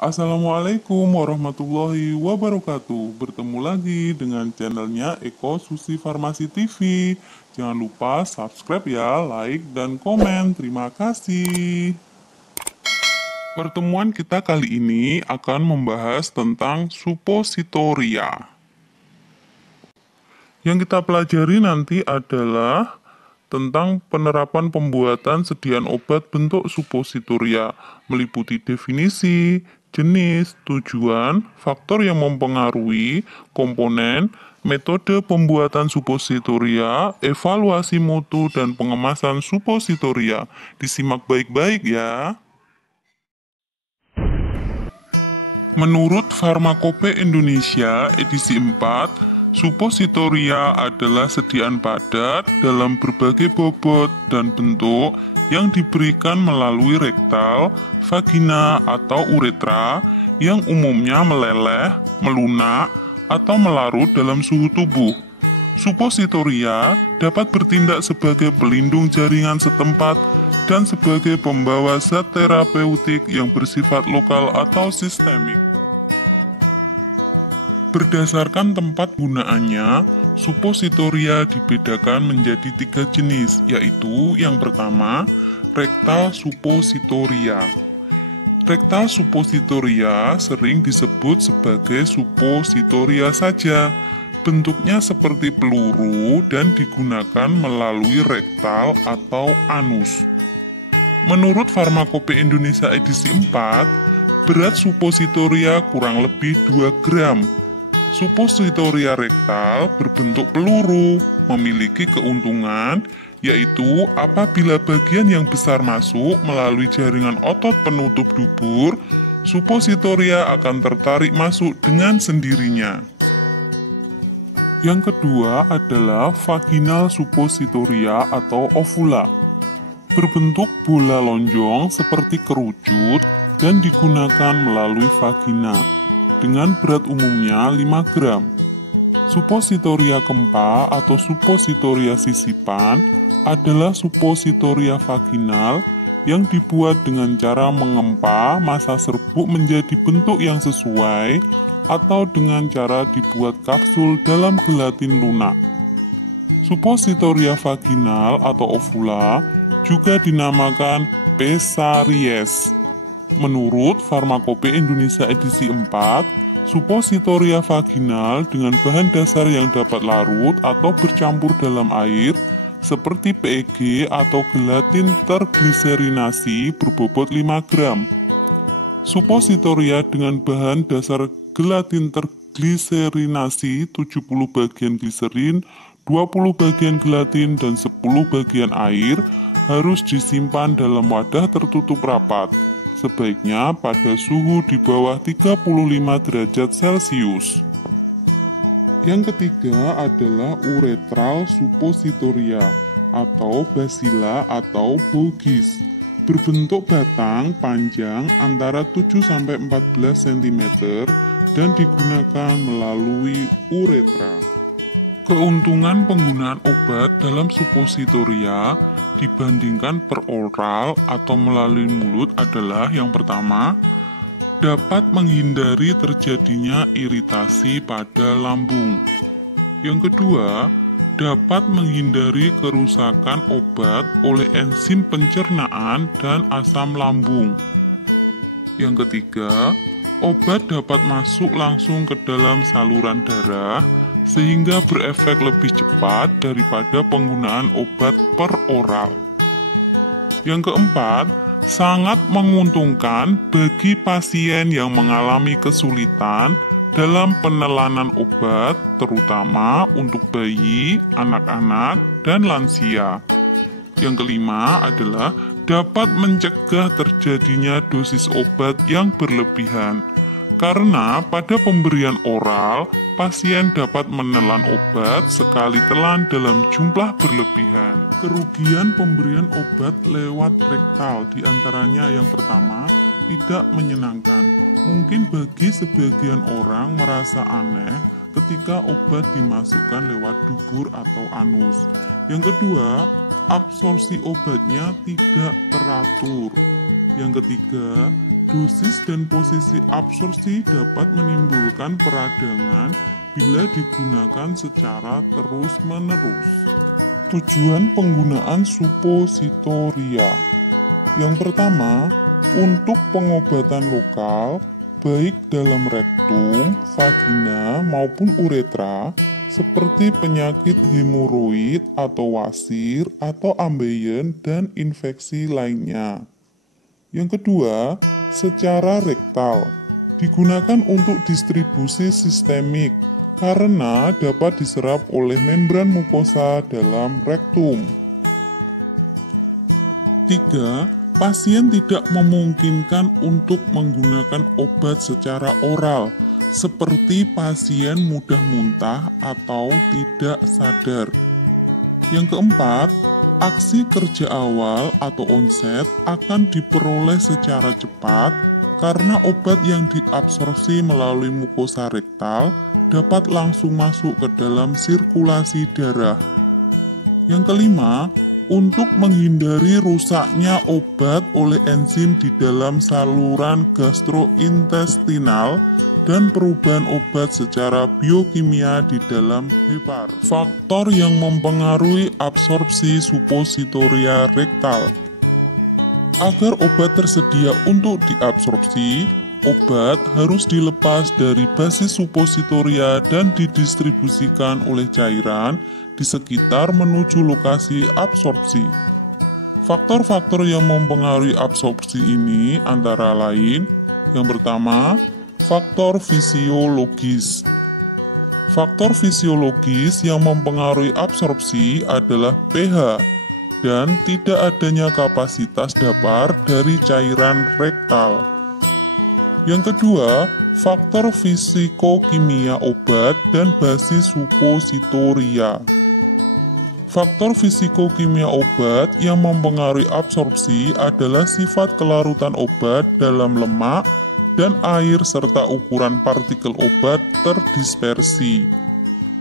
Assalamualaikum warahmatullahi wabarakatuh. Bertemu lagi dengan channelnya Eko Susi Farmasi TV. Jangan lupa subscribe ya, like dan komen. Terima kasih. Pertemuan kita kali ini akan membahas tentang suppositoria. Yang kita pelajari nanti adalah tentang penerapan pembuatan sediaan obat bentuk suppositoria, meliputi definisi, jenis, tujuan, faktor yang mempengaruhi, komponen, metode pembuatan suppositoria, evaluasi mutu, dan pengemasan suppositoria. Disimak baik-baik ya. Menurut Farmakope Indonesia edisi 4, suppositoria adalah sediaan padat dalam berbagai bobot dan bentuk yang diberikan melalui rektal, vagina, atau uretra yang umumnya meleleh, melunak, atau melarut dalam suhu tubuh. Suppositoria dapat bertindak sebagai pelindung jaringan setempat dan sebagai pembawa zat terapeutik yang bersifat lokal atau sistemik. Berdasarkan tempat gunaannya, suppositoria dibedakan menjadi 3 jenis, yaitu yang pertama, rektal suppositoria. Rektal suppositoria sering disebut sebagai suppositoria saja. Bentuknya seperti peluru dan digunakan melalui rektal atau anus. Menurut Farmakope Indonesia edisi 4, berat suppositoria kurang lebih 2 gram. Suppositoria rektal berbentuk peluru, memiliki keuntungan, yaitu apabila bagian yang besar masuk melalui jaringan otot penutup dubur, suppositoria akan tertarik masuk dengan sendirinya. Yang kedua adalah vaginal suppositoria atau ovula. Berbentuk bola lonjong seperti kerucut dan digunakan melalui vagina, dengan berat umumnya 5 gram. Suppositoria kempa atau suppositoria sisipan adalah suppositoria vaginal yang dibuat dengan cara mengempa massa serbuk menjadi bentuk yang sesuai atau dengan cara dibuat kapsul dalam gelatin lunak. Suppositoria vaginal atau ovula juga dinamakan pessaries. Menurut Farmakope Indonesia edisi 4, suppositoria vaginal dengan bahan dasar yang dapat larut atau bercampur dalam air seperti PEG atau gelatin tergliserinasi berbobot 5 gram. Suppositoria dengan bahan dasar gelatin tergliserinasi 70 bagian gliserin, 20 bagian gelatin, dan 10 bagian air harus disimpan dalam wadah tertutup rapat, sebaiknya pada suhu di bawah 35 derajat Celcius. Yang ketiga adalah uretral suppositoria atau basila atau bogies. Berbentuk batang panjang antara 7-14 cm dan digunakan melalui uretra. Keuntungan penggunaan obat dalam suppositoria dibandingkan per oral atau melalui mulut adalah yang pertama, dapat menghindari terjadinya iritasi pada lambung. Yang kedua, dapat menghindari kerusakan obat oleh enzim pencernaan dan asam lambung. Yang ketiga, obat dapat masuk langsung ke dalam saluran darah sehingga berefek lebih cepat daripada penggunaan obat per oral. Yang keempat, sangat menguntungkan bagi pasien yang mengalami kesulitan dalam penelanan obat, terutama untuk bayi, anak-anak, dan lansia. Yang kelima adalah dapat mencegah terjadinya dosis obat yang berlebihan. Karena pada pemberian oral, pasien dapat menelan obat sekali telan dalam jumlah berlebihan. Kerugian pemberian obat lewat rektal diantaranya yang pertama, tidak menyenangkan. Mungkin bagi sebagian orang merasa aneh ketika obat dimasukkan lewat dubur atau anus. Yang kedua, absorpsi obatnya tidak teratur. Yang ketiga, Dosis dan posisi absorpsi dapat menimbulkan peradangan bila digunakan secara terus-menerus. Tujuan penggunaan supositoria. Yang pertama, untuk pengobatan lokal, baik dalam rektum, vagina, maupun uretra, seperti penyakit hemoroid atau wasir atau ambeien dan infeksi lainnya. Yang kedua, secara rektal, digunakan untuk distribusi sistemik karena dapat diserap oleh membran mukosa dalam rektum. 3. Pasien tidak memungkinkan untuk menggunakan obat secara oral, seperti pasien mudah muntah atau tidak sadar. Yang keempat, aksi kerja awal atau onset akan diperoleh secara cepat karena obat yang diabsorpsi melalui mukosa rektal dapat langsung masuk ke dalam sirkulasi darah. Yang kelima, untuk menghindari rusaknya obat oleh enzim di dalam saluran gastrointestinal dan perubahan obat secara biokimia di dalam hepar. Faktor yang mempengaruhi absorpsi supositoria rektal. Agar obat tersedia untuk diabsorpsi, obat harus dilepas dari basis supositoria dan didistribusikan oleh cairan di sekitar menuju lokasi absorpsi. Faktor-faktor yang mempengaruhi absorpsi ini antara lain, yang pertama, faktor fisiologis. Faktor fisiologis yang mempengaruhi absorpsi adalah pH dan tidak adanya kapasitas dapar dari cairan rektal. Yang kedua, faktor fisikokimia obat dan basis supositoria. Faktor fisikokimia obat yang mempengaruhi absorpsi adalah sifat kelarutan obat dalam lemak dan air serta ukuran partikel obat terdispersi.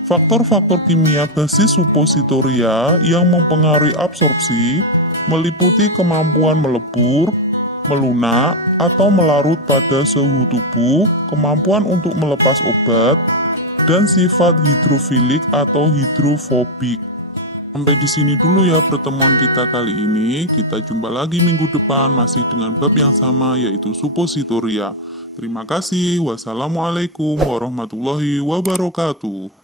Faktor-faktor kimia basis supositoria yang mempengaruhi absorpsi meliputi kemampuan melebur, melunak, atau melarut pada suhu tubuh, kemampuan untuk melepas obat, dan sifat hidrofilik atau hidrofobik. Sampai di sini dulu ya pertemuan kita kali ini. Kita jumpa lagi minggu depan masih dengan bab yang sama yaitu supositoria. Terima kasih. Wassalamualaikum warahmatullahi wabarakatuh.